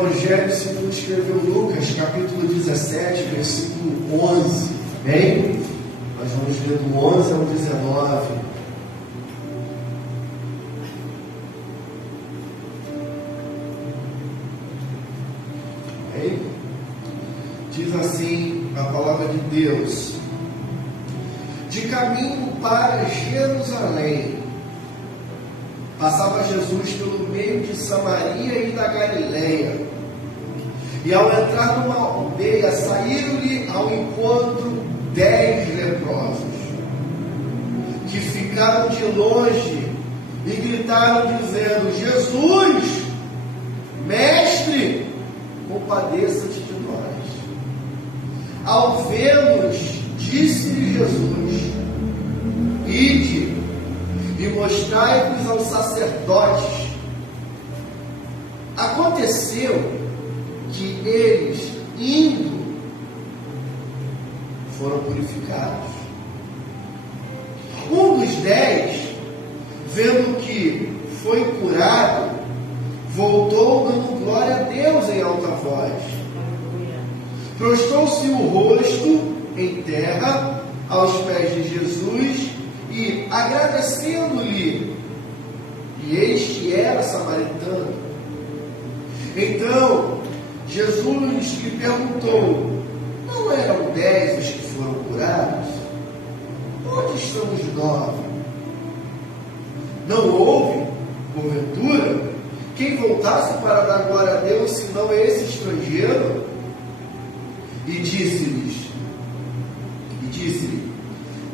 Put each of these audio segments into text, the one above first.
Evangelho segundo escreveu Lucas, capítulo 17, versículo 11. Bem? Nós vamos ler do 11 ao 19. Bem? Diz assim a palavra de Deus: de caminho para Jerusalém, passava Jesus pelo meio de Samaria e da Galileia. E ao entrar numa aldeia, saíram-lhe ao encontro 10 leprosos, que ficaram de longe e gritaram dizendo: Jesus, mestre, compadeça-te de nós. Ao vê-los, disse-lhe Jesus: ide e mostrai-vos aos sacerdotes. Aconteceu que eles, indo, foram purificados. Um dos 10, vendo que foi curado, voltou dando glória a Deus em alta voz. Prostrou-se o rosto em terra aos pés de Jesus e, agradecendo-lhe, e este era samaritano. Então Jesus lhe perguntou: não eram 10 os que foram curados? Onde estão os 9? Não houve, porventura, quem voltasse para dar glória a Deus, senão esse estrangeiro? E disse-lhe: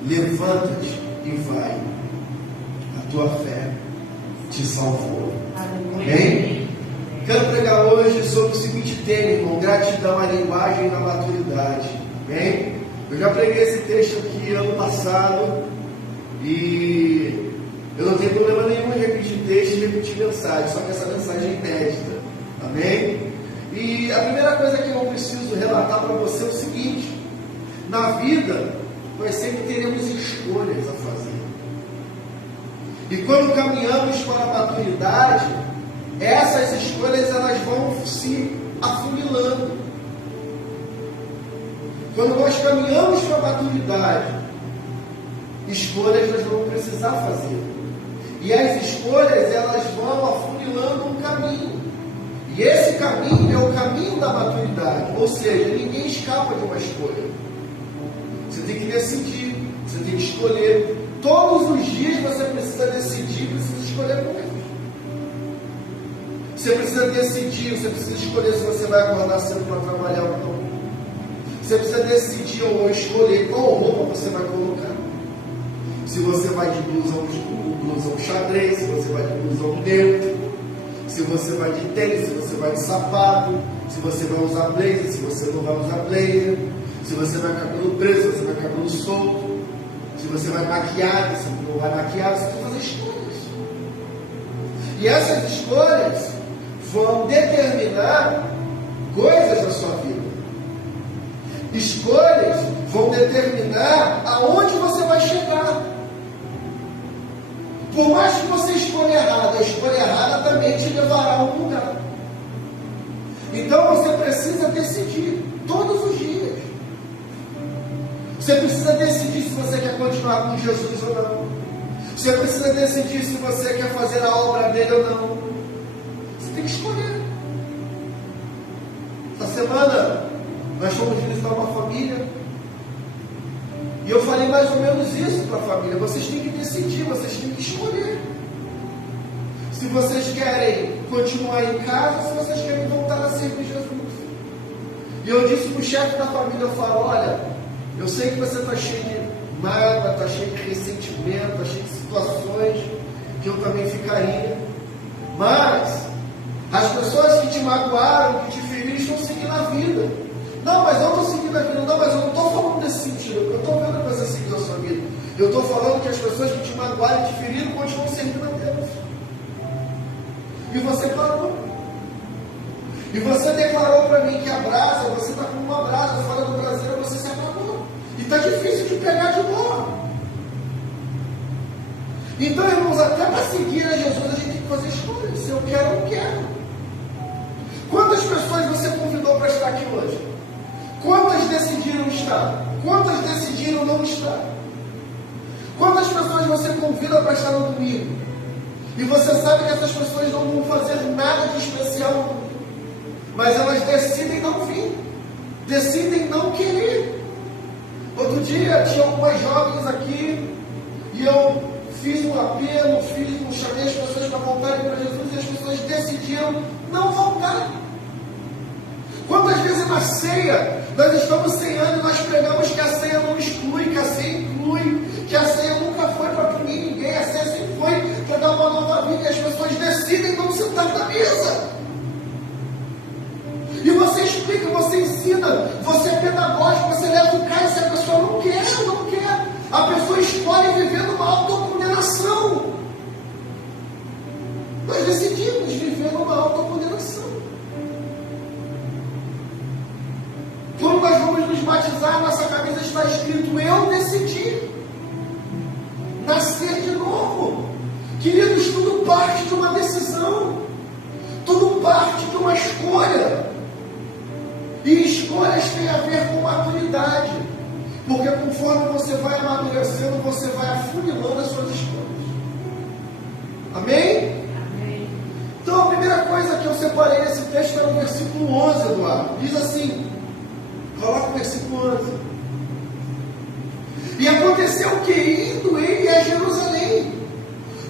levanta-te e vai, a tua fé te salvou. Amém? Quero pregar hoje sobre o seguinte tema, irmão: gratidão à linguagem da maturidade. Bem? Eu já preguei esse texto aqui ano passado e eu não tenho problema nenhum em repetir texto e repetir mensagem, só que essa mensagem é inédita. Amém? E a primeira coisa que eu preciso relatar para você é o seguinte: na vida nós sempre teremos escolhas a fazer. E quando caminhamos para a maturidade, essas escolhas elas vão se afunilando. Quando nós caminhamos para a maturidade, escolhas nós vamos precisar fazer. E as escolhas elas vão afunilando um caminho. E esse caminho é o caminho da maturidade. Ou seja, ninguém escapa de uma escolha. Você tem que decidir, você tem que escolher. Todos os dias você precisa decidir, precisa escolher coisas. Você precisa decidir, você precisa escolher se você vai acordar cedo para trabalhar ou não. Você precisa decidir ou escolher qual roupa você vai colocar. Se você vai de blusão xadrez, se você vai de blusão neutro, se você vai de tênis, se você vai de sapato, se você vai usar blazer, se você não vai usar blazer, se você vai com cabelo preso, se você vai com cabelo solto, se você vai maquiado, se não vai maquiado, você tem que fazer escolhas. E essas escolhas vão determinar coisas na sua vida. Escolhas vão determinar aonde você vai chegar. Por mais que você escolha errado, a escolha errada também te levará a um lugar. Então você precisa decidir todos os dias. Você precisa decidir se você quer continuar com Jesus ou não. Você precisa decidir se você quer fazer a obra dele ou não. Você tem que escolher. Essa semana nós fomos visitar uma família e eu falei mais ou menos isso para a família: vocês têm que decidir, vocês têm que escolher se vocês querem continuar em casa ou se vocês querem voltar a servir Jesus. E eu disse para o chefe da família, eu falo: olha, eu sei que você está cheio de mágoa, está cheio de ressentimento, está cheio de situações que eu também ficaria, mas as pessoas que te magoaram, que te feriram, estão seguindo a vida. Não, mas eu estou seguindo a vida. Não, mas eu não estou falando desse sentido. Eu estou vendo que você seguiu a sua vida. Eu estou falando que as pessoas que te magoaram e te feriram continuam servindo a Deus. E você parou. E você declarou para mim que a brasa, você está com uma brasa fora do braseiro, você se apagou. E está difícil de pegar de novo. Então, irmãos, até para seguir a Jesus a gente tem que fazer escolhas. Se eu quero ou não quero. Quantas pessoas escolheu para estar aqui hoje? Quantas decidiram estar? Quantas decidiram não estar? Quantas pessoas você convida para estar no domingo? E você sabe que essas pessoas não vão fazer nada de especial no domingo, mas elas decidem não vir, decidem não querer. Outro dia tinha algumas jovens aqui e eu fiz um apelo, chamei as pessoas para voltarem para Jesus e as pessoas decidiram não voltar. Quantas vezes na ceia nós estamos ceando e nós pregamos que a ceia não exclui, que a ceia inclui, que a ceia nunca foi para punir ninguém, a ceia sempre foi para dar uma nova vida e as pessoas decidem não sentar na mesa. E você explica, você ensina, você é pedagógico, você leva o cara e se a pessoa não quer, a pessoa escolhe viver numa autocondenação. Nós decidimos viver numa autocondenação. Quando nós vamos nos batizar, nossa camisa está escrito: eu decidi nascer de novo. Queridos, tudo parte de uma decisão, tudo parte de uma escolha. E escolhas têm a ver com maturidade, porque conforme você vai amadurecendo, você vai afunilando as suas escolhas. Amém? Amém. Então a primeira coisa que eu separei nesse texto é no versículo 11, Eduardo. Diz assim, coloca o versículo 11. E aconteceu que, indo ele a Jerusalém,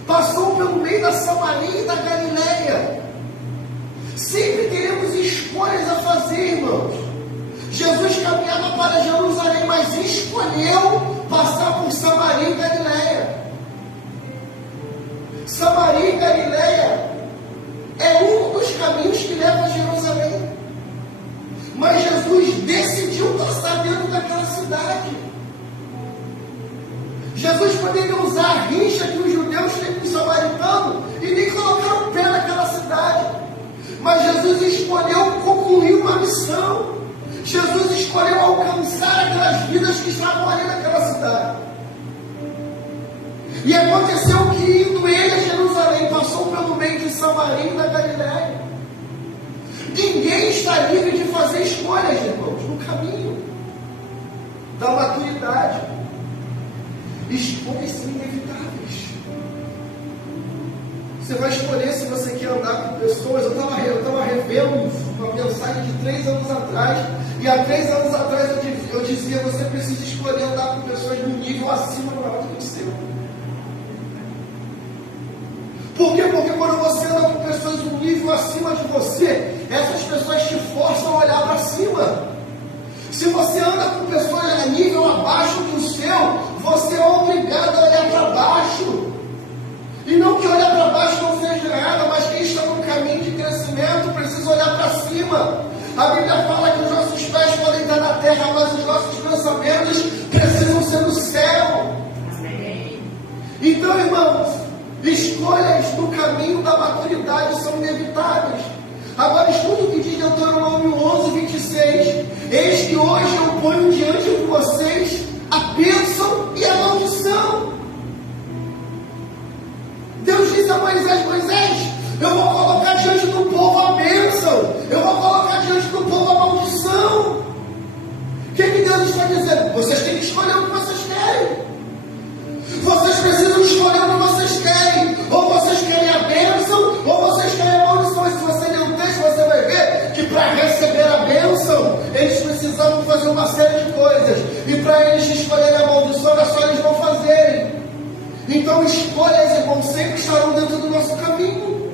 passou pelo meio da Samaria e da Galileia. Sempre teremos escolhas a fazer, irmãos. Jesus caminhava para Jerusalém, mas escolheu passar por Samaria e Galileia. Samaria e Galileia é um dos caminhos que leva a Jerusalém. Mas Jesus decidiu passar dentro daquela cidade. Jesus poderia usar a rixa que os judeus têm com os samaritanos e nem colocar o pé naquela cidade. Mas Jesus escolheu concluir uma missão. Jesus escolheu alcançar aquelas vidas que estavam ali naquela cidade. E aconteceu que, indo ele a Jerusalém, passou pelo meio de Samaria e da Galileia. Ninguém está livre de fazer escolhas, irmãos, no caminho da maturidade. Escolhas são inevitáveis. Você vai escolher se você quer andar com pessoas. Eu estava revendo uma mensagem de 3 anos atrás, e há 3 anos atrás eu dizia: você precisa escolher andar com pessoas de um nível acima do seu. Por quê? Porque quando você anda com pessoas de um nível acima de você, essas pessoas te forçam a olhar para cima. Se você anda com pessoas a nível abaixo do seu, você é obrigado a olhar para baixo. E não que olhar para baixo não seja nada, mas quem está no caminho de crescimento precisa olhar para cima. A Bíblia fala que os nossos pés podem estar na terra, mas os nossos pensamentos precisam ser no céu. Amém. Então, irmãos, escolhas no caminho da maturidade são inevitáveis. Agora escuta o que diz Deuteronômio 11:26. Eis que hoje eu ponho diante de vocês a bênção e a maldição. Deus disse a Moisés: Moisés, eu vou colocar diante do povo a bênção, eu vou colocar diante do povo a maldição. O que Deus está dizendo? Vocês têm que escolher o que vocês querem. Vocês precisam escolher o que vocês querem. Ou vocês querem a bênção, ou vocês querem a maldição. E se você ler o texto, você vai ver que para receber a bênção, eles precisavam fazer uma série de coisas. E para eles escolherem a maldição, era só eles não fazerem. Então escolhas, irmãos, sempre estarão dentro do nosso caminho.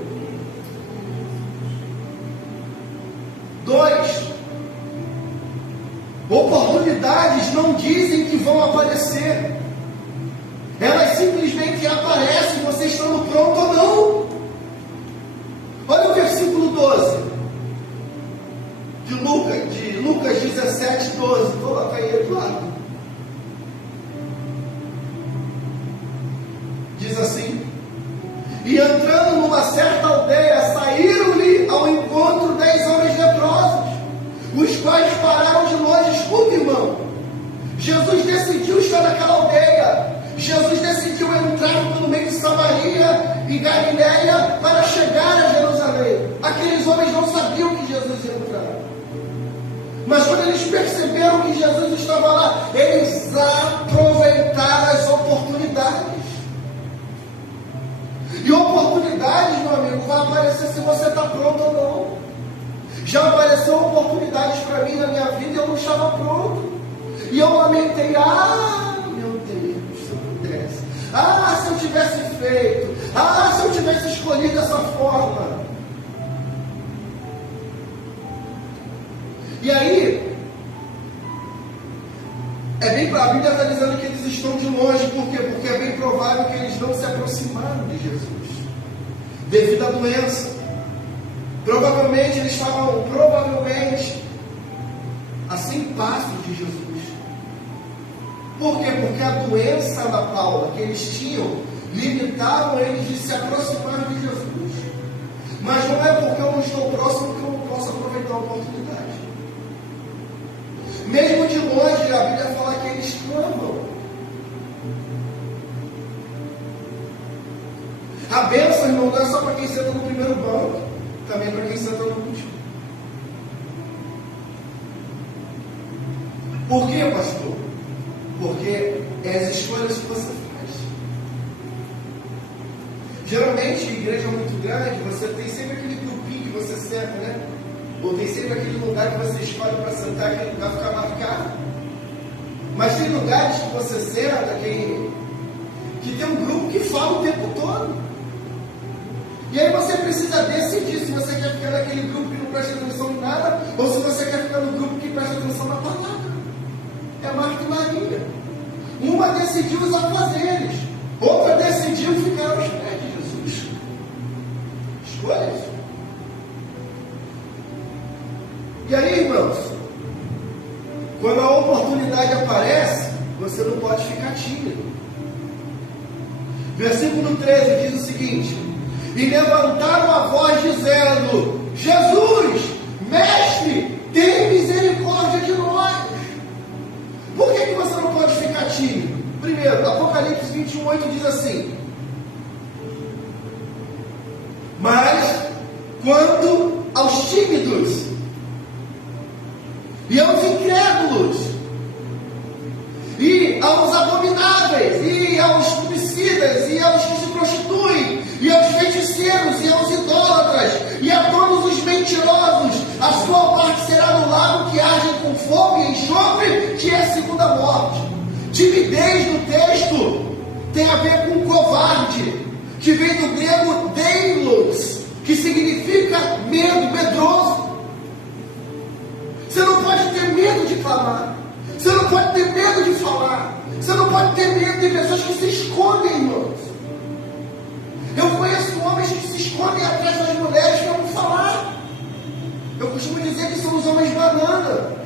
2. Oportunidades não dizem que vão aparecer. Elas simplesmente aparecem, você estando pronto ou não. Olha o versículo 12 de Lucas 17:12. Coloca aí, Eduardo. Diz assim: e entrando numa certa aldeia, saíram-lhe ao encontro 10 homens leprosos, os quais pararam de longe. Escuta, irmão, Jesus decidiu estar naquela aldeia. Jesus decidiu entrar pelo meio de Samaria e Galileia para chegar a Jerusalém. Aqueles homens não sabiam que Jesus ia entrar. Mas quando eles perceberam que Jesus estava lá, eles aproveitaram as oportunidades. E oportunidades, meu amigo, vai aparecer se você está pronto ou não. Já apareceu oportunidades para mim na minha vida e eu não estava pronto. E eu lamentei, meu Deus, se eu pudesse. Se eu tivesse feito. Se eu tivesse escolhido dessa forma. E aí, a Bíblia está dizendo que eles estão de longe. Por quê? Porque é bem provável que eles não se aproximaram de Jesus, devido à doença. Provavelmente eles estavam, assim, passos de Jesus. Por quê? Porque a doença, Ana Paula, que eles tinham, limitavam eles de se aproximar de Jesus. Mas não é porque eu não estou próximo que eu não posso aproveitar a oportunidade. Mesmo de longe, a Bíblia fala que eles clamam. A bênção, irmão, não é só para quem senta no primeiro banco, também para quem senta no último. Por quê, pastor? Porque é as escolhas que você faz. Geralmente, em igreja muito grande, você tem sempre aquele grupinho que você senta, né? Ou tem sempre aquele lugar que você escolhe para sentar, aquele lugar ficar marcado. Mas tem lugares que você senta que tem um grupo que fala o tempo todo. E aí você precisa decidir se você quer ficar naquele grupo que não presta atenção em nada, ou se você quer ficar no grupo que presta atenção na palavra. É Marta e Maria. Uma decidiu os afazeres, outra decidiu ficar aos pés de Jesus. Escolhas. E aí, irmãos, quando a oportunidade aparece, você não pode ficar tímido. Versículo 13 diz o seguinte: e levantaram a voz dizendo: Jesus, mestre, tem misericórdia de nós. Por que você não pode ficar tímido? Primeiro, Apocalipse 21:8 diz assim: mas quanto aos tímidos e aos incrédulos e aos abomináveis e aos homicidas e aos que se prostituem e aos feiticeiros e aos idólatras e a todos os mentirosos, a sua parte será no lago que arde com fogo e enxofre, que é a segunda morte. Timidez no texto tem a ver com covarde, que vem do grego deilos, que significa medo, medroso. Você não pode ter medo de clamar, você não pode ter medo de falar, você não pode ter medo de pessoas que se escondem, irmãos. Eu conheço homens que se escondem atrás das mulheres para não falar. Eu costumo dizer que são os homens banana.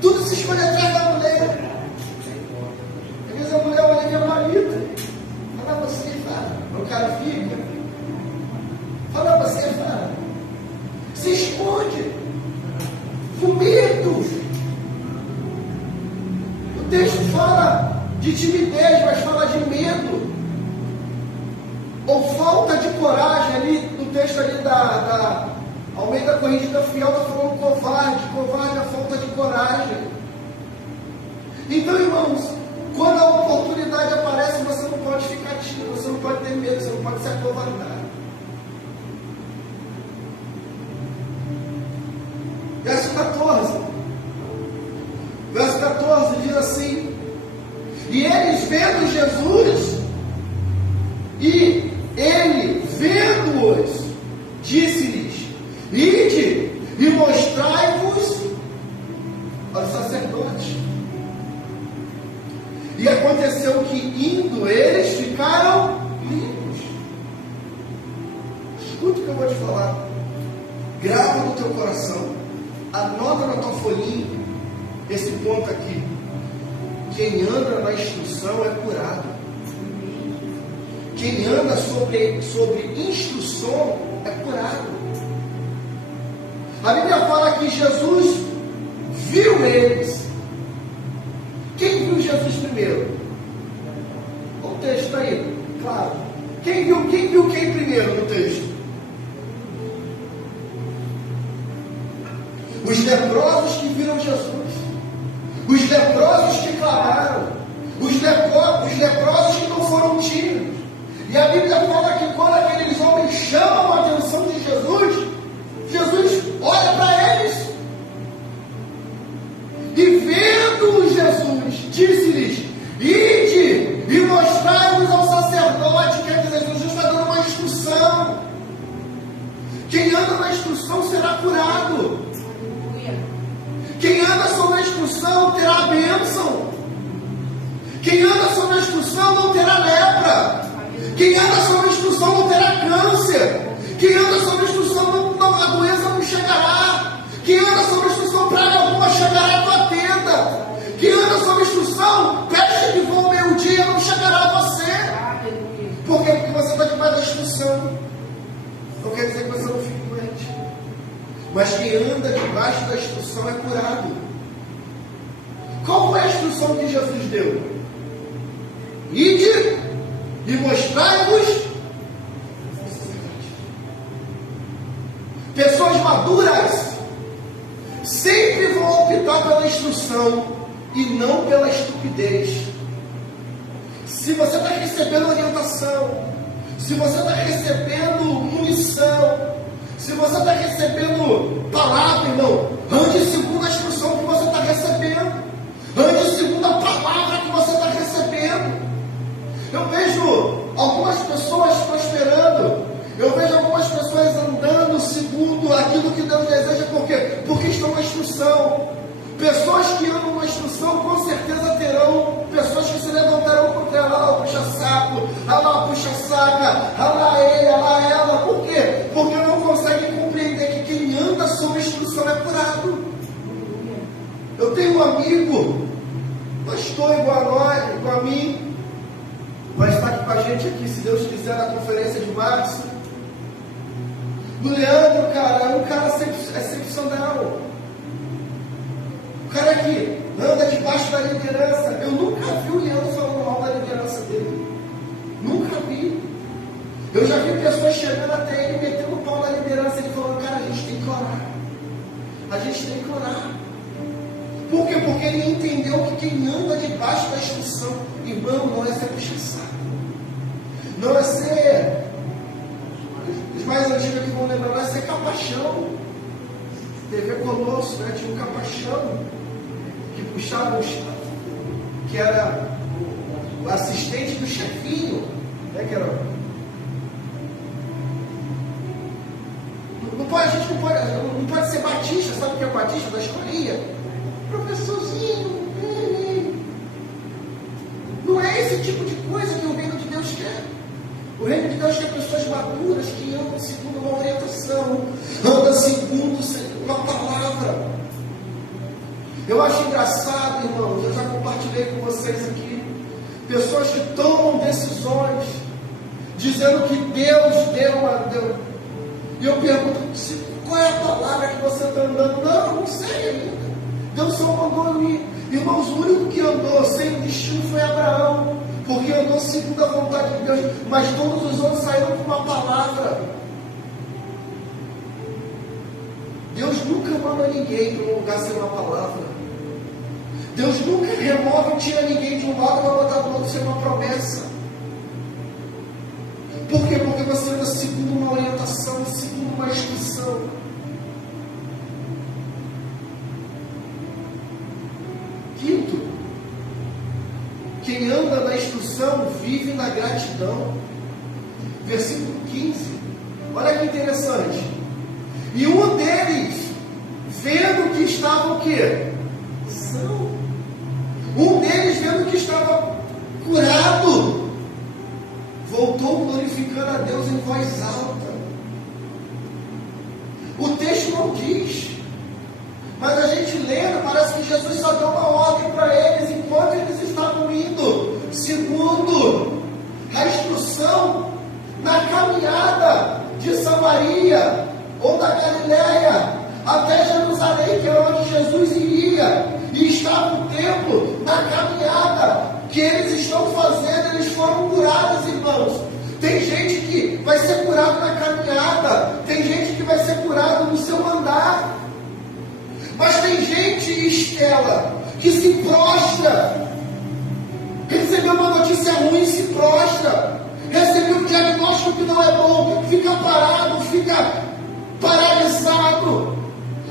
Tudo se esconde atrás da mulher. Às vezes a mulher olha minha marido. Fala você, fala. O cara fica. Fala você, fala. Se esconde. Com medo. O texto fala de timidez, mas fala de medo. Ou falta de coragem, ali no texto ali da Almeida Corrigida Fiel está falando covarde é falta de coragem. Então, irmãos, quando a oportunidade aparece, você não pode ficar tímido, você não pode ter medo, você não pode se acovardar. Verso 14 diz assim: e eles vendo Jesus, e ele vendo-os, disse-lhes: ide e mostrai-vos aos sacerdotes. E aconteceu que, indo eles, ficaram limpos. Escuta o que eu vou te falar. Grava no teu coração. Anota na tua folhinha esse ponto aqui. Quem anda na instrução é curado. Quem anda sobre instrução é curado. A Bíblia fala que Jesus viu eles. Quem viu Jesus primeiro? O texto está aí, claro. Quem viu quem primeiro no texto? Os leprosos que viram Jesus. Os leprosos que clamaram. Os leprosos que não foram tímidos. E a Bíblia fala que quando aqueles homens chamam a atenção de Jesus, Jesus olha para eles. E vendo Jesus, disse-lhes: ide e mostrai-vos ao sacerdote. Quer dizer, Jesus está dando uma instrução. Quem anda na instrução será curado. Quem anda sob a instrução terá a bênção. Quem anda sob a instrução não terá lepra. Quem anda sob a instrução não terá câncer. Quem anda sob a instrução a doença não chegará. Quem anda sob a instrução praga alguma chegará à tua tenda. Quem anda sob a instrução peste que voa ao meio-dia não chegará a você. Por quê? Porque você está debaixo da instrução. Não quer dizer que você não fique doente. Mas quem anda debaixo da instrução é curado. Qual foi a instrução que Jesus deu? Ide e mostrai-vos. Pessoas maduras sempre vão optar pela instrução e não pela estupidez. Se você está recebendo orientação, se você está recebendo munição, se você está recebendo palavra, irmão, ande segundo a instrução que você está recebendo. Ande segundo a palavra que você está recebendo. Eu vejo algumas pessoas prosperando. Eu vejo algumas pessoas andando segundo aquilo que Deus deseja. Por quê? Porque estão na instrução. Pessoas que andam na instrução com certeza terão pessoas que se levantarão contra ela. Ela puxa saco, ela puxa saca, ela ele, ela ela. Por quê? Porque não conseguem compreender que quem anda sob instrução é curado. Eu tenho um amigo, pastor igual a nós, igual a mim, vai estar aqui com a gente aqui, se Deus quiser, na conferência de março. O Leandro, cara, é um cara excepcional. O cara que anda debaixo da liderança. Eu nunca vi o Leandro falando mal da liderança dele. Nunca vi. Eu já vi pessoas chegando até ele, metendo o pau na liderança, ele falando: cara, a gente tem que orar. A gente tem que orar. Por quê? Porque ele entendeu que quem anda debaixo da instrução, irmão, não é ser puxa-saco. Não é ser... Os mais antigos que vão lembrar, não é ser capachão. TV Colosso, né? Tinha um capachão que puxava que era o assistente do chefinho, né? Que era... a gente não pode ser batista. Sabe o que é batista da escolinha? Professorzinho. Não é esse tipo de coisa que o reino de Deus quer. O reino de Deus quer pessoas maduras que andam segundo uma orientação, andam segundo uma palavra. Eu acho engraçado, irmãos, eu já compartilhei com vocês aqui, pessoas que tomam decisões dizendo que Deus deu. E eu pergunto: qual é a palavra que você está andando? Não sei ainda. Deus só mandou a mim. Irmãos, o único que andou sem destino foi Abraão, porque andou segundo a vontade de Deus, mas todos os outros saíram com uma palavra. Deus nunca manda ninguém para um lugar sem uma palavra. Deus nunca remove e tira ninguém de um lado para botar do outro sem uma promessa. Por quê? Porque você anda segundo uma orientação, segundo uma instrução. Quinto, quem anda na instrução vive na gratidão. Versículo 15. Olha que interessante. E um deles, vendo que estava o quê? São. Um deles, vendo que estava curado, voltou glorificando a Deus em voz alta. O texto não diz, mas a gente lendo, parece que Jesus só deu uma ordem para eles enquanto eles estavam indo, segundo a instrução, na caminhada de Samaria ou da Galileia até Jerusalém, que era onde Jesus iria, e estava o templo. Na caminhada que eles estão fazendo, eles foram curados, irmãos. Tem gente que vai ser curado na caminhada, tem gente que vai ser curado no seu andar. Estela, que se prostra. Recebeu uma notícia ruim, se prostra. Recebeu um diagnóstico que não é bom, fica parado, fica paralisado.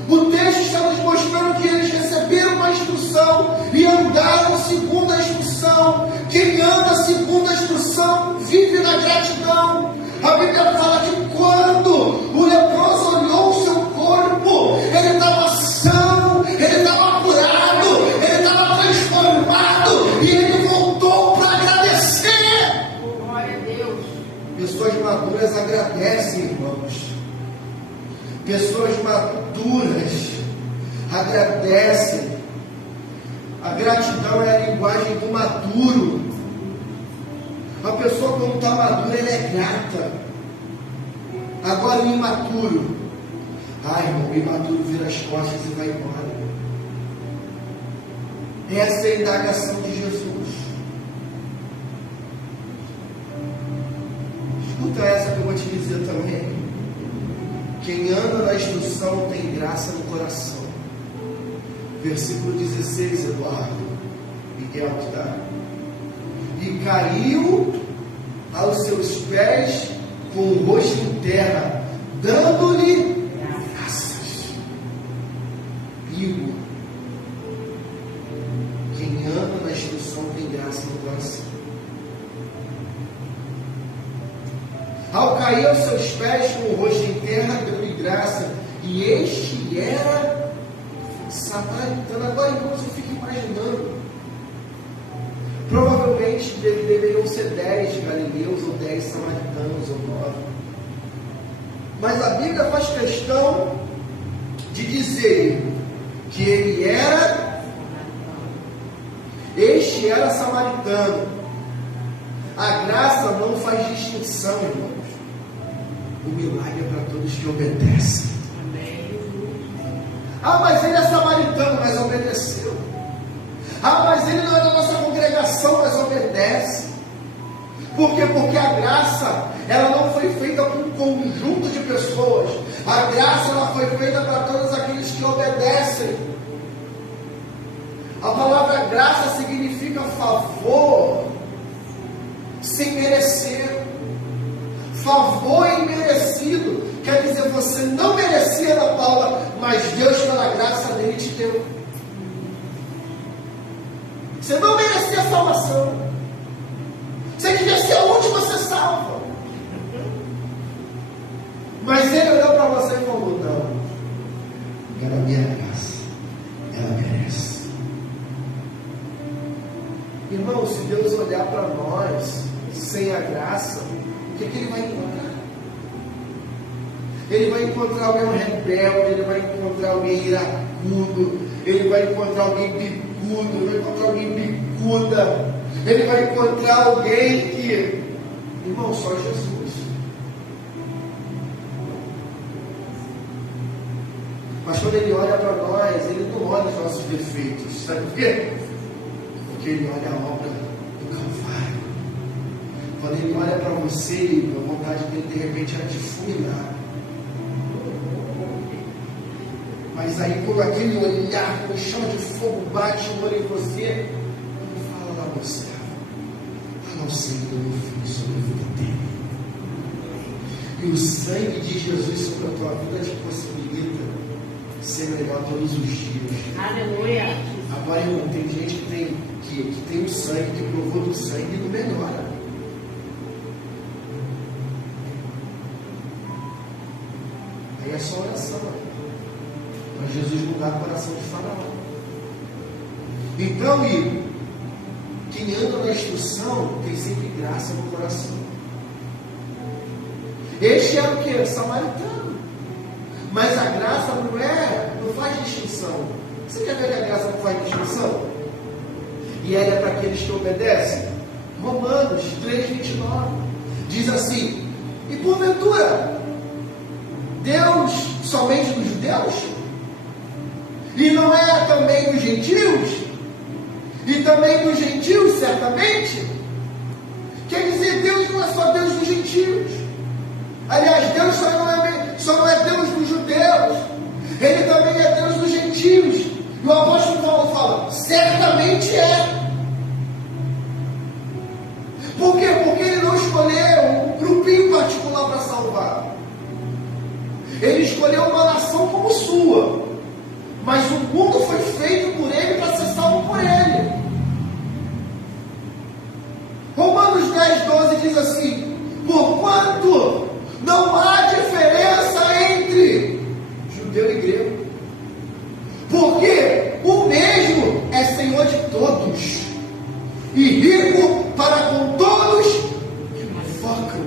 O texto está nos mostrando que eles receberam uma instrução e andaram segundo a instrução. Quem anda segundo a instrução vive na gratidão. A Bíblia fala que quando o leproso olhou o seu corpo, ele estava são, ele estava curado, ele estava transformado e ele voltou para agradecer. Glória a Deus. Pessoas maduras agradecem, irmãos. Pessoas maduras agradecem. A gratidão é a linguagem do maduro. A pessoa quando está madura, ela é grata. Agora o imaturo, irmão, o imaturo vira as costas e vai embora. Essa é a indagação de Jesus. Escuta essa que eu vou te dizer também. Quem anda na instrução tem graça no coração. Versículo 16, Eduardo. Miguel, tá? E caiu aos seus pés com o rosto em terra, dando-lhe graças. Digo, quem anda na instrução tem graça no coração. Ao cair aos seus pés com o rosto em terra, deu-lhe graça. E este era samaritano. Agora, irmãos, eu fico imaginando. Provavelmente deveriam ser 10 galileus, ou 10 samaritanos, ou 9. Mas a Bíblia faz questão de dizer que ele era, este era samaritano. A graça não faz distinção, irmãos. O milagre é para todos que obedecem. Mas ele é samaritano, mas obedeceu. Mas ele não é da nossa congregação, mas obedece. Por quê? Porque a graça, ela não foi feita para um conjunto de pessoas. A graça, ela foi feita para todos aqueles que obedecem. A palavra graça significa favor sem merecer. Favor imerecido. Quer dizer, você não merecia da palavra, mas Deus, pela graça dele, te deu. Você não merecia a salvação. Você devia ser o último a ser salvo. Mas ele olhou para você e falou: não, era a minha graça, ela merece. Irmão, se Deus olhar para nós sem a graça, o que ele vai encontrar? Ele vai encontrar alguém rebelde, ele vai encontrar alguém iracudo, ele vai encontrar alguém bicudo, ele vai encontrar alguém bicuda, ele vai encontrar alguém que, irmão, só Jesus. Mas quando ele olha para nós, ele não olha os nossos defeitos, sabe por quê? Porque ele olha a obra do Calvário. Quando ele olha para você, a vontade dele de repente é te fulminar. Mas aí quando aquele olhar com chama de fogo bate o olho em você, ele fala lá no céu, fala ao Senhor, meu filho, sobre a vida dele. E o sangue de Jesus sobre a tua vida te possibilita ser melhor todos os dias. Aleluia. Agora, irmão, tem gente que tem o sangue, que provou do sangue e não melhora. Aí é só oração, para Jesus mudar o coração de Faraó. Então, Igor, quem anda na instrução tem sempre graça no coração. Este era o que? Samaritano. Mas a graça não faz distinção. Você quer ver que a graça não faz distinção? E ela é para aqueles que obedecem? Romanos 3,29 diz assim: e porventura, Deus somente dos judeus? E não é também dos gentios? E também dos gentios, certamente? Quer dizer, Deus não é só Deus dos gentios. Aliás, Deus só não é Deus dos judeus. Ele também é Deus dos gentios. E o apóstolo certamente é. Por quê? Porque ele não escolheu um grupinho particular para salvar. Ele escolheu uma nação como sua. Mas o mundo foi feito por ele para ser salvo por ele. Romanos 10:12 diz assim: porquanto não há diferença entre judeu e grego, porque o mesmo é Senhor de todos, e rico para com todos que o invocam.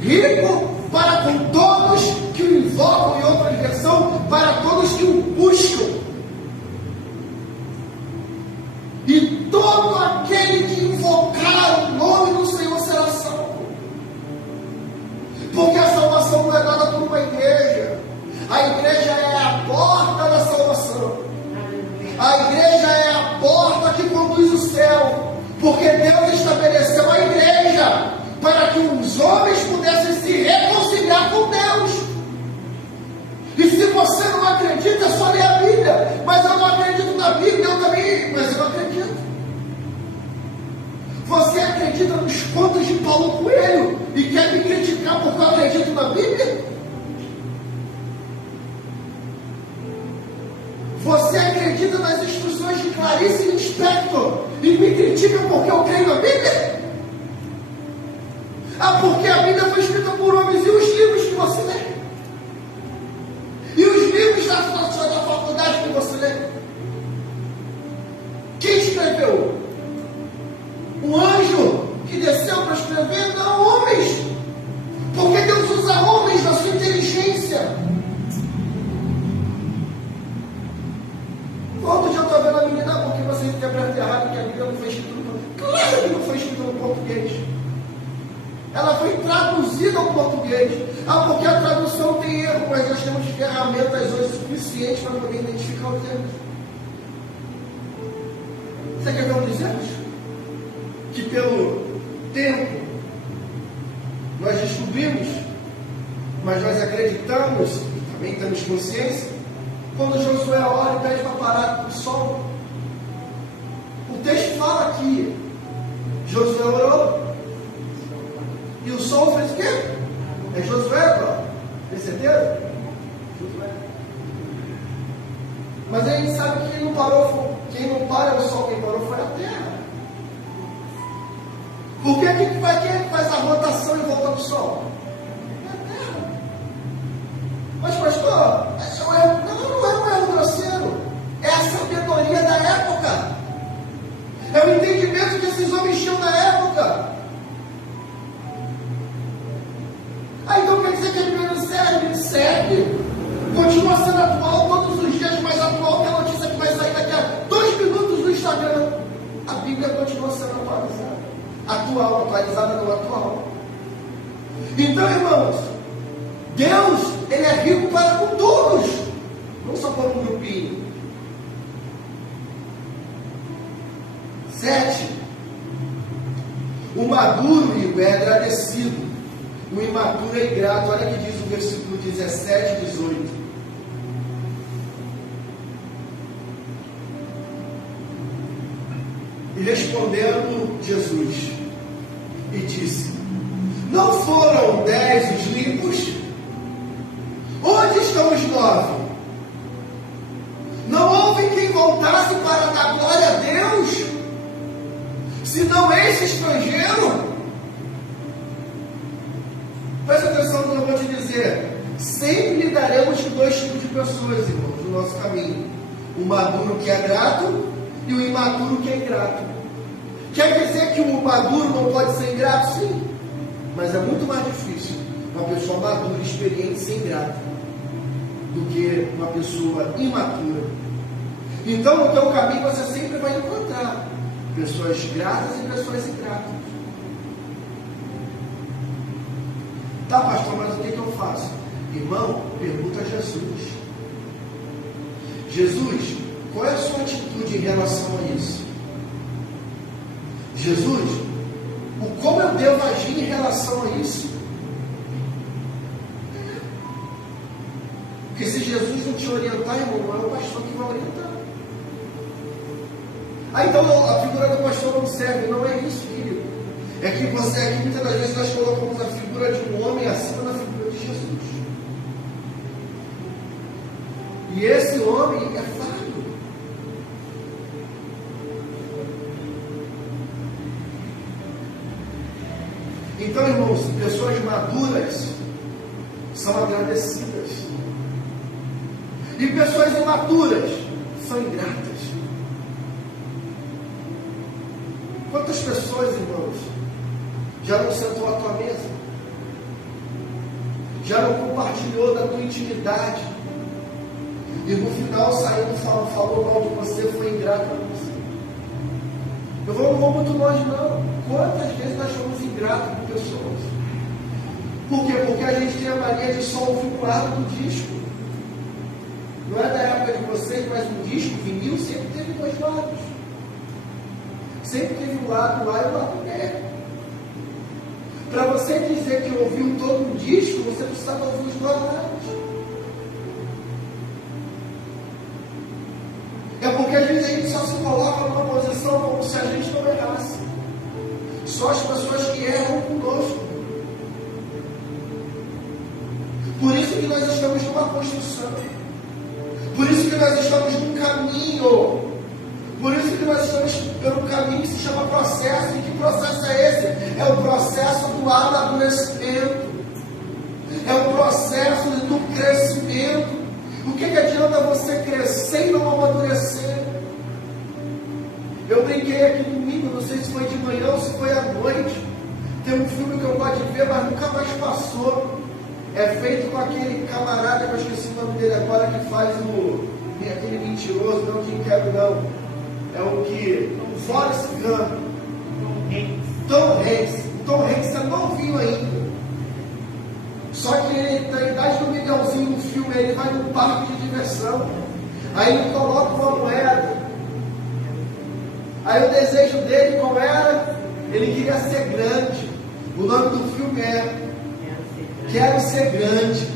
Rico para com todos que o invocam, em outra versão, para todos que o buscam. E todo aquele que invocar o nome do Senhor será salvo. Porque a salvação não é dada por uma igreja. A igreja é a porta da salvação. A igreja é a porta que conduz o céu. Porque Deus estabeleceu a igreja para que os homens pudessem se reconciliar com Deus. E se você não acredita, é só ler a Bíblia. Mas eu não acredito na Bíblia, eu também, mas eu acredito. Você acredita nos contos de Paulo Coelho e quer me criticar porque eu acredito na Bíblia? Você acredita nas instruções de Clarice Lispector e me critica porque eu creio na Bíblia? Ah, porque a Bíblia foi escrita por homens. E os livros que você lê? E os livros da faculdade que você lê? Quem escreveu? Um anjo que desceu para escrever? Não, homens. Porque Deus usa homens na sua inteligência. Outro dia eu estou vendo a menina, porque você interpreta errado que a Bíblia não foi escrita no português. Claro que não foi escrita no português. Ela foi traduzida ao português. Ah, porque a tradução tem erro, mas nós temos ferramentas hoje suficientes para poder identificar os erros. Você quer ver um dos erros? Que pelo tempo nós descobrimos, mas nós acreditamos, e também temos consciência, quando Josué ora e pede para parar o sol. O texto fala que Josué orou e o sol fez o quê? É Josué, bro? Tem certeza? Josué. Mas a gente sabe que quem não parou, quem não para é o sol, quem parou foi a terra. Porque quem é que faz a rotação em volta do sol? É a terra. Mas pastor, não é um erro grosseiro. É a sabedoria da época. É o entendimento que esses homens tinham na época. Então quer dizer que a Bíblia não serve? Serve. Continua sendo atual todos os dias, mais atual que a notícia que vai sair daqui a 2 minutos no Instagram. A Bíblia continua sendo atualizada. Atual, atualizada não atual. Então, irmãos, Deus, Ele é rico para com todos, não só para um grupinho. 7. O maduro é agradecido, o imaturo é ingrato. Olha o que diz o versículo 17 e 18. E respondendo Jesus, e disse: não foram 10 os limpos? Onde estão os 9? Não houve quem voltasse para dar glória a Deus, senão esse estrangeiro? Presta atenção no que eu vou te dizer. Sempre lidaremos com 2 tipos de pessoas, irmãos, no nosso caminho: o maduro que é grato e o imaturo que é ingrato. Quer dizer que o maduro não pode ser ingrato? Sim, mas é muito mais difícil uma pessoa madura, experiente, ser ingrata do que uma pessoa imatura. Então no teu caminho você sempre vai encontrar pessoas gratas e pessoas ingratas. Tá, pastor, mas o que eu faço? Irmão, pergunta a Jesus. Jesus, qual é a sua atitude em relação a isso? Jesus, como eu devo agir em relação a isso? Porque se Jesus não te orientar, irmão, não é o pastor que vai orientar. Ah, então a figura do pastor não serve. Não é isso, querido. É que muitas das vezes nós colocamos a figura de um homem acima da figura de Jesus. E esse homem é fardo. Então, irmãos, pessoas maduras são agradecidas. E pessoas imaturas são ingratas. Quantas pessoas, irmãos, já não sentou à tua mesa? Já não compartilhou da tua intimidade? E no final, saindo, falou mal de você, foi ingrato a você. Eu não vou muito longe, não. Quantas vezes nós somos ingratos com pessoas? Por quê? Porque a gente tem a mania de só ouvir o lado do disco. Não é da época de vocês, mas um disco, vinil, sempre teve dois lados. Sempre teve um lado lá e um lado B. Para você dizer que ouviu todo um disco, você precisava ouvir os dois lados. É porque às vezes a gente só se coloca numa posição como se a gente não errasse. Só as pessoas que erram conosco. Por isso que nós estamos numa construção. Por isso que nós estamos num caminho. Por isso que nós estamos pelo caminho que se chama processo. E que processo é esse? É o processo do amadurecimento. É o processo do crescimento. O que adianta você crescer e não amadurecer? Eu brinquei aqui domingo, não sei se foi de manhã ou se foi à noite. Tem um filme que eu gosto de ver, mas nunca mais passou. É feito com aquele camarada, que eu esqueci o nome dele agora, que faz aquele mentiroso, não Jim Carrey, não. É o que? Forrest Gump. Tom Hanks. Tom Hanks é novinho ainda. Só que ele, na idade do Miguelzinho no filme, ele vai num parque de diversão. Aí ele coloca uma moeda. Aí o desejo dele qual era? Ele queria ser grande. O nome do filme é Quero Ser Grande.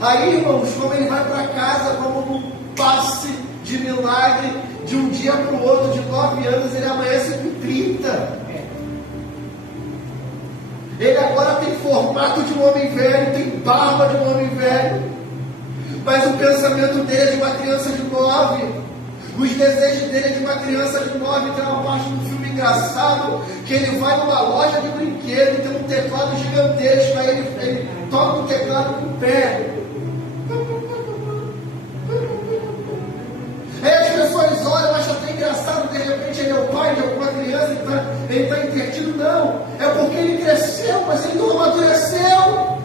Aí, irmãos, como ele vai para casa, como um passe de milagre, de um dia para o outro, de 9 anos, ele amanhece com 30. Ele agora tem formato de um homem velho, tem barba de um homem velho, mas o pensamento dele é de uma criança de 9, os desejos dele é de uma criança de 9. Tem uma parte do filme engraçado, que ele vai numa loja de brinquedo, tem um teclado gigantesco, aí ele toca o teclado com o pé. Aí as pessoas olham, acham até engraçado, de repente ele é o pai de alguma criança, ele está intertido. Não, é porque ele cresceu, mas ele não amadureceu.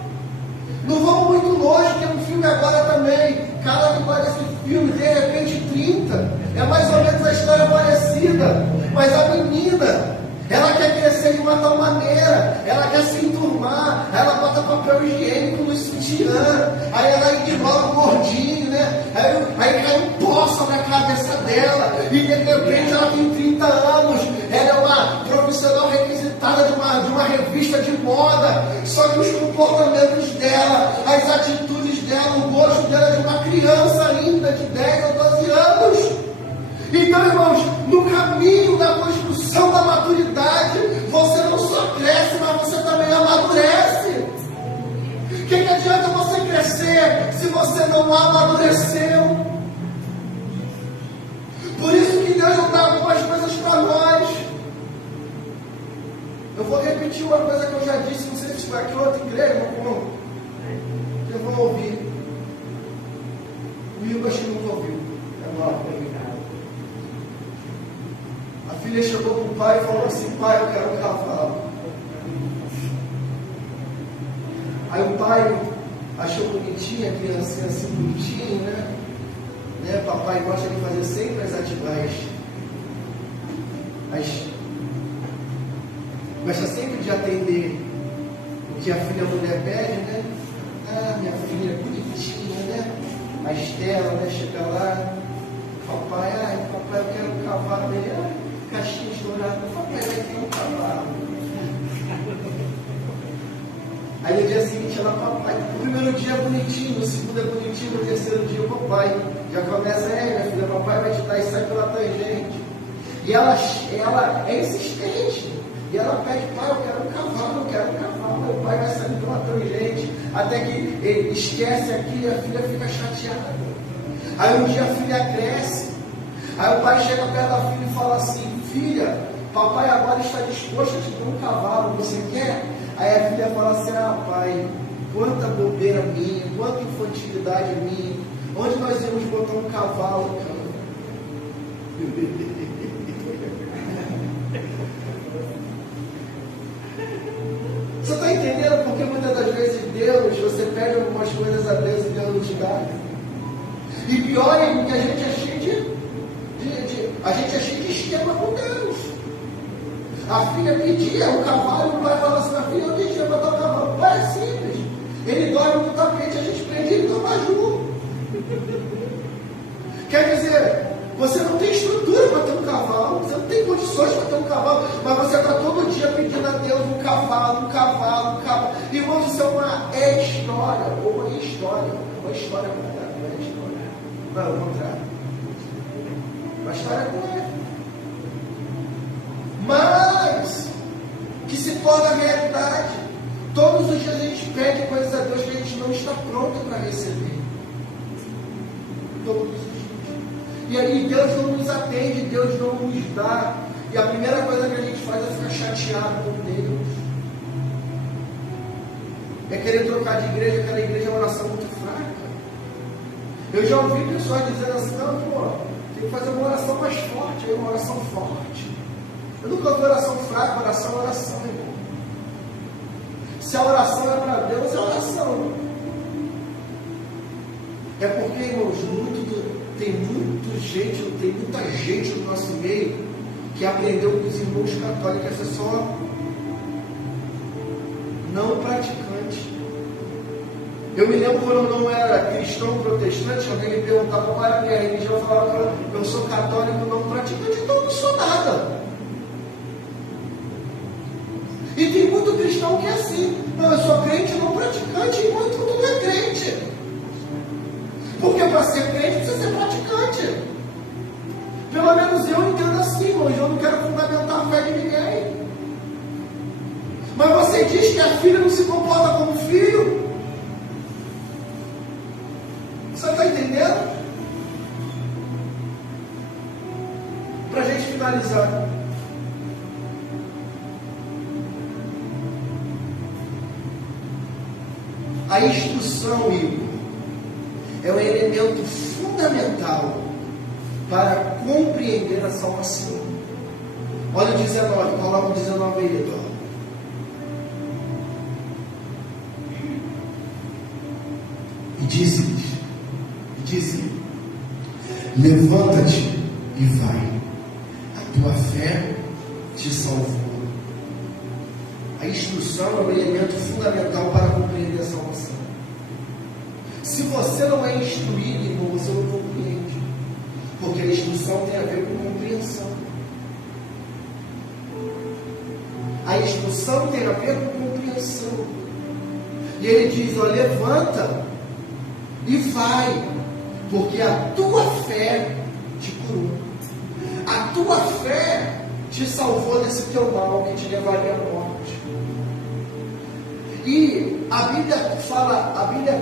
Não vamos muito longe, tem um filme agora também, cara que parece filme, de repente 30, é mais ou menos a história parecida, mas a menina, ela quer crescer de uma tal maneira, ela quer se enturmar, ela bota papel higiênico no sutiã, aí ela ignora o gordinho, né? Aí cai um poço na cabeça dela, e de repente ela tem 30 anos, ela é uma profissional requisitada de uma revista de moda, só que os comportamentos dela, as atitudes dela, o gosto dela é de uma criança ainda, de 10 a 12 anos. Então, irmãos, no caminho da construção da maturidade, você não só cresce, mas você também amadurece. O que adianta você crescer se você não amadureceu? Por isso que Deus não dá algumas coisas para nós. Eu vou repetir uma coisa que eu já disse, não sei se foi aqui outra igreja, eu vou ouvir. O Igor acho que não ouviu. É nova. A filha chegou para o pai e falou assim: pai, eu quero um cavalo. Aí o pai achou bonitinha, a criancinha assim bonitinha, né? Papai gosta de fazer sempre as atividades. Gosta sempre de atender o que a filha mulher pede, né? Ah, minha filha é bonitinha, né? A Estela, né? Chega lá, papai, eu quero um cavalo dele. Caixinhas douradas, papai vai ter um cavalo. Aí no dia seguinte ela, papai, no primeiro dia é bonitinho, no segundo é bonitinho, no terceiro dia, papai, já começa, minha filha, papai vai te dar e sai pela tangente. E ela é insistente. E ela pede, pai, eu quero um cavalo. Aí o pai vai sair de uma tangente, até que ele esquece aqui e a filha fica chateada. Aí um dia a filha cresce. Aí o pai chega perto da filha e fala assim: filha, papai agora está disposto a te dar um cavalo, você quer? Aí a filha fala assim: ah, pai, quanta bobeira minha, quanta infantilidade minha, onde nós íamos botar um cavalo, cara? Você está entendendo porque muitas das vezes Deus, você pede algumas coisas a Deus e Deus não te dá? E pior é que a gente é cheio de esquema com Deus. A filha pedia o cavalo, o pai fala assim: a filha, onde a gente vai botar o cavalo? O pai é simples. Ele dorme no tapete, a gente prende ele no abajur. Quer dizer, você não tem estrutura para ter um cavalo, você não tem condições para ter um cavalo, mas você está todo dia pedindo a Deus um cavalo. Irmãos, isso é uma história, ou uma história. Uma história com ela, não é história. Não, ao contrário. Uma história com ela. Mas, que se torna realidade. Todos os dias a gente pede coisas a Deus que a gente não está pronto para receber. Todos os dias. E aí Deus não nos atende, Deus não nos dá. E a primeira coisa que a gente faz é ficar chateado com Deus. É querer trocar de igreja, aquela igreja é uma oração muito fraca. Eu já ouvi pessoas dizendo assim: não, pô, tem que fazer uma oração mais forte, aí uma oração forte. Eu nunca ouvi oração fraca, oração é oração, irmão. Se a oração é para Deus, é oração. É porque, irmãos, tem muita gente no nosso meio que aprendeu com os irmãos católicos a ser só não praticante. Eu me lembro quando eu não era cristão protestante, alguém me perguntava qual era a minha religião, eu falava: eu sou católico não praticante. Então eu não sou nada. E tem muito cristão que é assim: não, eu sou crente não praticante, enquanto tu não é crente. Porque para ser crente precisa ser praticante. Pelo menos eu entendo assim, irmãos. Eu não quero fundamentar a fé de ninguém. Mas você diz que a filha não se comporta como filho? Você está entendendo? Para a gente finalizar. A instrução, Igor, é um elemento fundamental para compreender a salvação. Olha o 19, coloca o 19 aí, Eduardo. E disse: levanta-te e vai, a tua fé te salvou. A instrução é um elemento fundamental para compreender a salvação. Se você não é instruído, irmão, você não compreende. Porque a instrução tem a ver com compreensão. A instrução tem a ver com compreensão. E ele diz: ó, levanta e vai, porque a tua fé te curou. A tua fé te salvou desse teu mal que te levaria à morte. E a Bíblia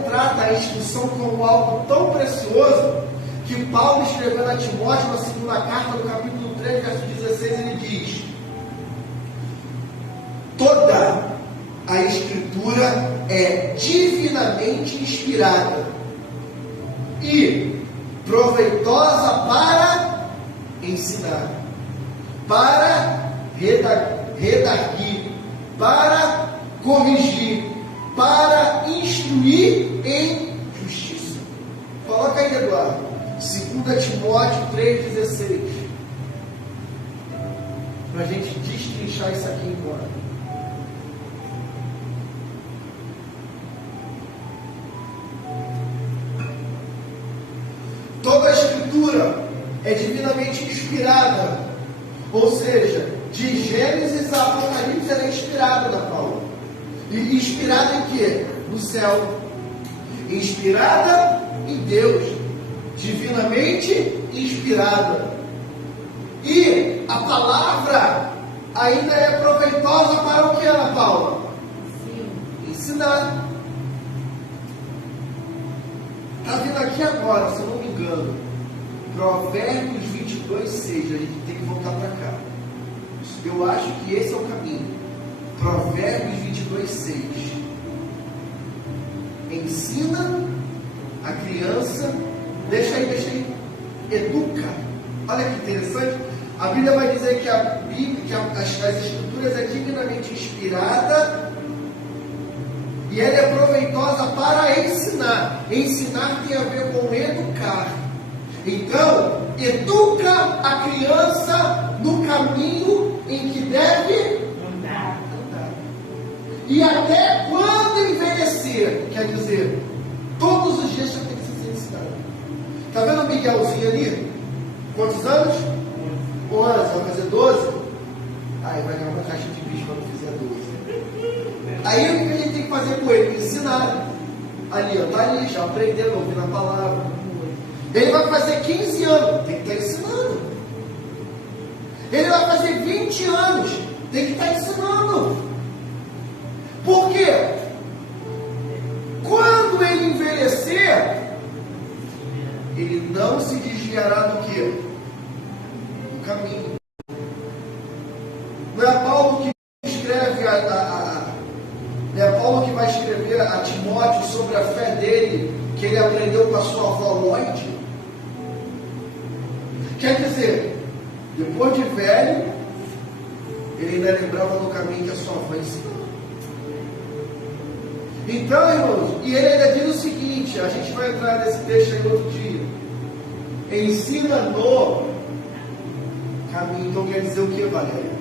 trata a instrução como algo tão precioso que Paulo, escrevendo a Timóteo na segunda carta, no capítulo 3, verso 16, ele diz: toda a Escritura é divinamente inspirada e proveitosa para ensinar, para redarguir, para corrigir, para instruir em justiça. Coloca aí, Eduardo, 2 Timóteo 3,16, para a gente destrinchar isso aqui agora. Toda a Escritura é divinamente inspirada, ou seja, de Gênesis a Apocalipse ela é inspirada da Paulo. E inspirada em quê? No céu. Inspirada em Deus. Divinamente inspirada. E a palavra ainda é proveitosa para o que, Ana Paula? Ensinar. Está vindo aqui agora, se eu não me engano, Provérbios 22, 6. A gente tem que voltar para cá. Eu acho que esse é o caminho. Provérbios 22, 6. Ensina a criança, deixa aí, educa. Olha que interessante. A Bíblia vai dizer que as Escrituras é divinamente inspirada e ela é proveitosa para ensinar. Ensinar tem a ver com educar. Então, educa a criança no caminho em que deve andar. E até quando envelhecer, quer dizer, todos os dias já tem que ser ensinado. Está vendo o Miguelzinho ali? Quantos anos? 11, vai fazer 12? Aí vai ganhar uma caixa de bicho quando fizer 12. Aí o que a gente tem que fazer com ele? Ensinar. Ali, ó, tá ali, já aprendendo, ouvindo a palavra. Ele vai fazer 15 anos, tem que estar ensinando. Ele vai fazer 20 anos, tem que estar ensinando. Por quê? Quando ele envelhecer, ele não se desviará do quê? Do caminho. Não é Paulo que escreve não é Paulo que vai escrever a Timóteo sobre a fé dele, que ele aprendeu com a sua avó Lloyd? Quer dizer, depois de velho, ele ainda lembrava do caminho que a sua avó ensinou. Então, irmãos, e ele ainda diz o seguinte, a gente vai entrar nesse texto aí no outro dia. Ensina no caminho. Então quer dizer o que, Valéria?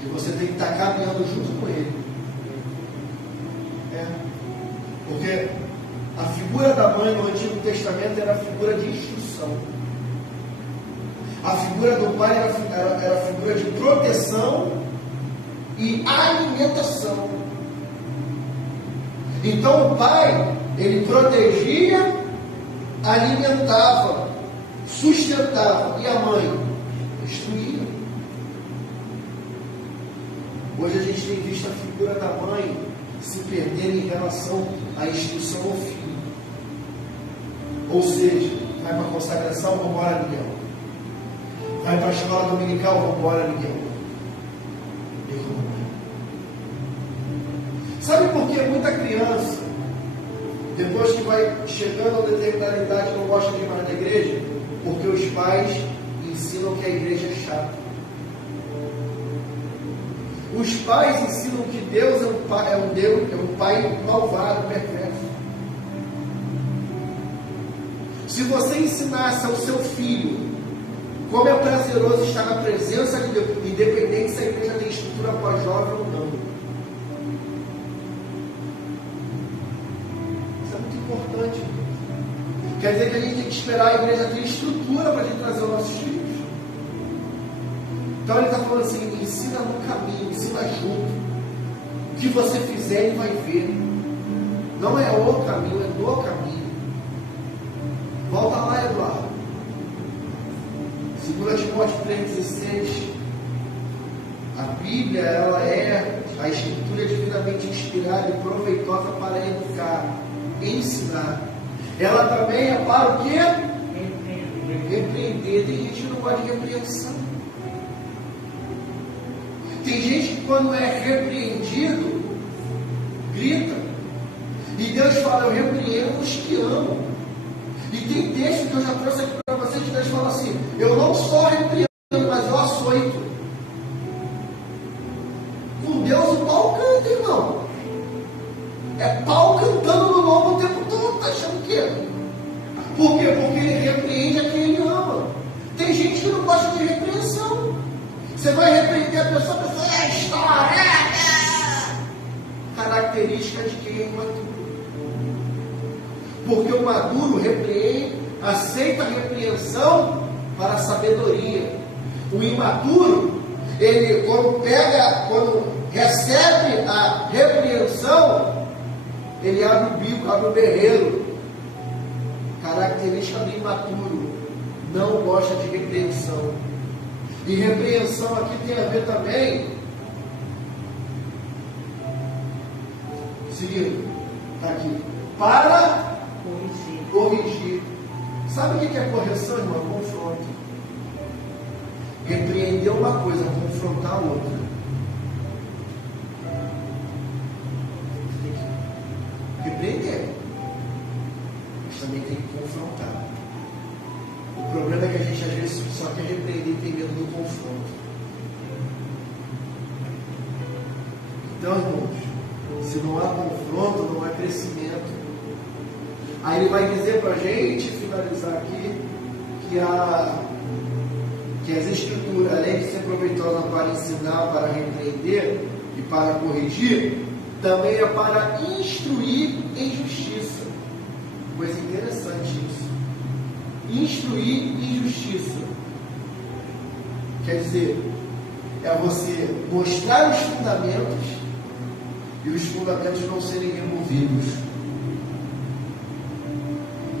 Que você tem que estar caminhando junto com ele. Porque a figura da mãe no Antigo Testamento era a figura de instrução. A figura do pai era a figura de proteção e alimentação. Então o pai, ele protegia, alimentava, sustentava. E a mãe? Instruía. Hoje a gente tem visto a figura da mãe se perder em relação à instrução ao filho. Ou seja, vai para a consagração, vamos embora, Miguel. Vai para a escola dominical, vamos embora, Miguel. Sabe por que muita criança, depois que vai chegando a determinada idade, não gosta de ir mais na igreja? Porque os pais ensinam que a igreja é chata. Os pais ensinam que Deus é um pai malvado, perverso. Se você ensinasse ao seu filho como é prazeroso estar na presença de Deus, independente se a igreja tem estrutura pós-jovem ou não. Isso é muito importante. Quer dizer que a gente tem que esperar a igreja ter estrutura para a gente trazer os nossos filhos. Então ele está falando assim, ensina no caminho, ensina junto. O que você fizer, ele vai ver. Não é o caminho, é no caminho. Volta lá, Eduardo. 2 Timóteo 3,16. A Bíblia, ela é a Escritura divinamente inspirada e proveitosa para educar, ensinar. Ela também é para o quê? Repreender. Tem gente que não gosta de repreensão. Tem gente que quando é repreendido, grita. E Deus fala, eu repreendo os que amam. E tem texto que eu já trouxe aqui para vocês, que Deus fala assim, eu não só repreendo, mas eu açoito. Com Deus o pau canta, irmão. É pau cantando no lobo o tempo todo, tá achando o quê? Por quê? Porque ele repreende a quem ele ama. Tem gente que não gosta de repreensão. Você vai repreender a pessoa é história. Característica de quem é imaturo. Porque o maduro repreende, aceita a repreensão para a sabedoria. O imaturo, ele quando recebe a repreensão, ele abre o bico, abre o berreiro. Característica do imaturo, não gosta de repreensão. E repreensão aqui tem a ver também. Seguindo, está aqui. Para corrigir. Sabe o que é correção, irmão? Confronto. Repreender uma coisa, confrontar a outra. Tem que repreender. Mas também tem que confrontar. O problema é que a gente às vezes só quer repreender e tem medo do confronto. Então, irmãos, se não há confronto, não há crescimento. Aí ele vai dizer para a gente, finalizar aqui, que as escrituras, além de ser proveitosas para ensinar, para repreender e para corrigir, também é para instruir em justiça. Coisa interessante isso. Instruir em justiça. Quer dizer, é você mostrar os fundamentos e os fundamentos não serem removidos.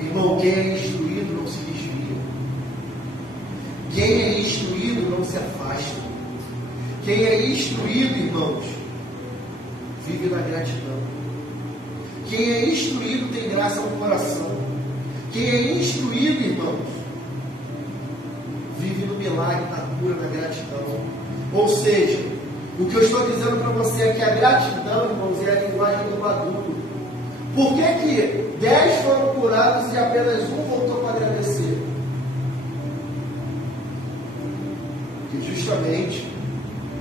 Irmão, quem é instruído não se desvia. Quem é instruído não se afasta. Quem é instruído, irmãos, vive na gratidão. Quem é instruído tem graça no coração. Quem é instruído, irmãos, vive no milagre, na cura, na gratidão. Ou seja, o que eu estou dizendo para você é que a gratidão, irmãos, é a linguagem do maduro. Por que 10 foram curados e apenas um voltou para agradecer? Porque justamente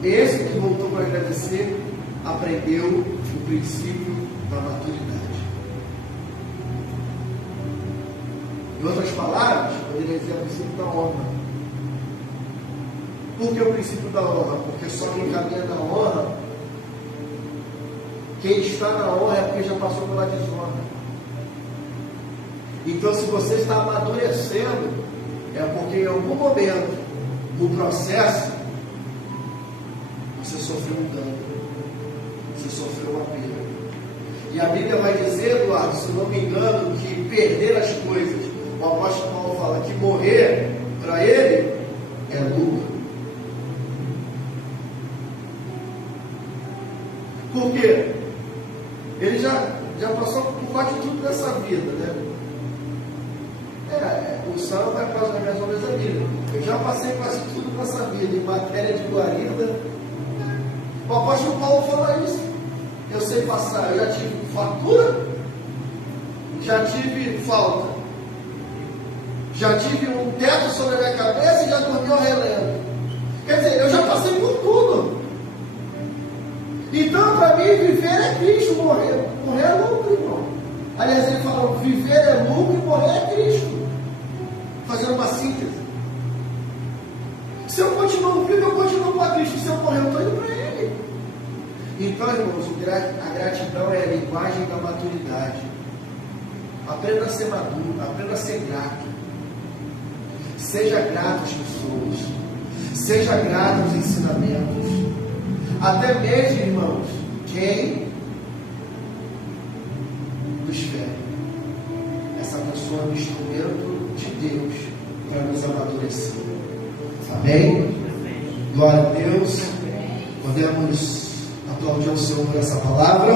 esse que voltou para agradecer aprendeu o princípio da maturidade. Em outras palavras, poderia dizer o princípio da honra. Por que o princípio da honra? Porque só quem caminha na honra, quem está na honra é porque já passou pela desonra. Então, se você está amadurecendo, é porque em algum momento do processo você sofreu um dano, você sofreu uma perda. E a Bíblia vai dizer, Eduardo, se não me engano, que perder as coisas, o apóstolo Paulo fala que morrer para ele é lucro. Por quê? Ele já passou por quase tudo nessa vida, né? O São vai para as minhas obras da Bíblia. Eu já passei quase tudo nessa vida, em matéria de guarida. O apóstolo Paulo fala isso. Eu sei passar, eu já tive fatura, já tive falta, já tive um teto sobre a minha cabeça e já dormi ao relento. Quer dizer, eu já passei por tudo. Então, para mim, viver é Cristo, morrer é lucro, irmão. Aliás, ele fala, viver é lucro e morrer é Cristo. Fazendo uma síntese. Se eu continuo vivo, eu continuo com a Cristo. Se eu morrer, eu estou indo para Ele. Então, irmãos, a gratidão é a linguagem da maturidade. Aprenda a ser maduro, aprenda a ser grato. Seja grato às pessoas. Seja grato aos ensinamentos. Até mesmo, irmãos, quem nos fere. Essa pessoa é um instrumento de Deus para nos amadurecer. Amém? Glória a Deus. Podemos aplaudir o Senhor por essa palavra.